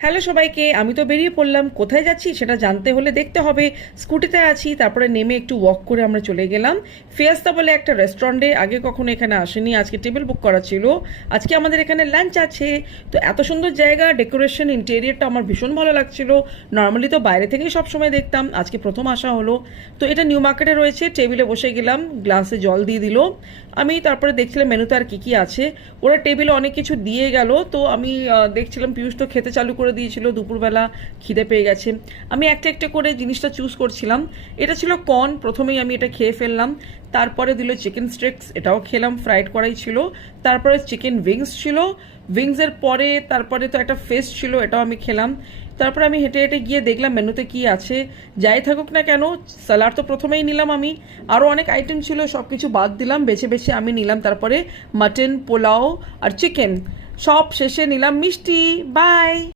Hello সবাইকে, আমি তো বেরিয়ে পড়লাম। কোথায় যাচ্ছি সেটা জানতে হলে দেখতে হবে। স্কুটিতে আছি, তারপরে নেমে একটু ওয়াক করে আমরা চলে গেলাম ফিয়াস্তা বলে একটা রেস্টুরেন্টে। আগে কখনো এখানে আসেনি, আজকে টেবিল বুক করা ছিল। আজকে আমাদের এখানে লাঞ্চ আছে। তো এত সুন্দর জায়গা, ডেকোরেশন, ইন্টেরিয়রটা আমার ভীষণ ভালো লাগছিল। নর্মালি তো বাইরে থেকেই সবসময় দেখতাম, আজকে প্রথম আসা হলো। তো এটা নিউ মার্কেটে রয়েছে। টেবিলে বসে গেলাম, গ্লাসে জল দিয়ে দিল। আমি তারপরে দেখছিলাম মেনুতে আর কী কী আছে। ওরা টেবিলে অনেক কিছু দিয়ে গেল, তো আমি দেখছিলাম। পিয়ুষ তো খেতে চালু করে দিয়েছিল, দুপুরবেলা খিদে পেয়ে গেছে। আমি একটা একটা করে জিনিসটা চুজ করছিলাম। এটা ছিল কর্ন, প্রথমেই আমি এটা খেয়ে ফেললাম। তারপরে দিল চিকেন স্টিক্স, এটাও খেলাম, ফ্রাইড করাই ছিল। তারপরে চিকেন উইংস ছিল। উইংসের পরে তারপরে তো একটা ফিশ ছিল, এটাও আমি খেলাম। তারপরে আমি হেঁটে হেঁটে গিয়ে দেখলাম মেনুতে কি আছে। যাই থাকুক না কেন, স্যালাড তো প্রথমেই নিলাম আমি। আরও অনেক আইটেম ছিল, সব কিছু বাদ দিলাম, বেছে বেছে আমি নিলাম। তারপরে মাটন, পোলাও আর চিকেন, সব শেষে নিলাম মিষ্টি। বাই।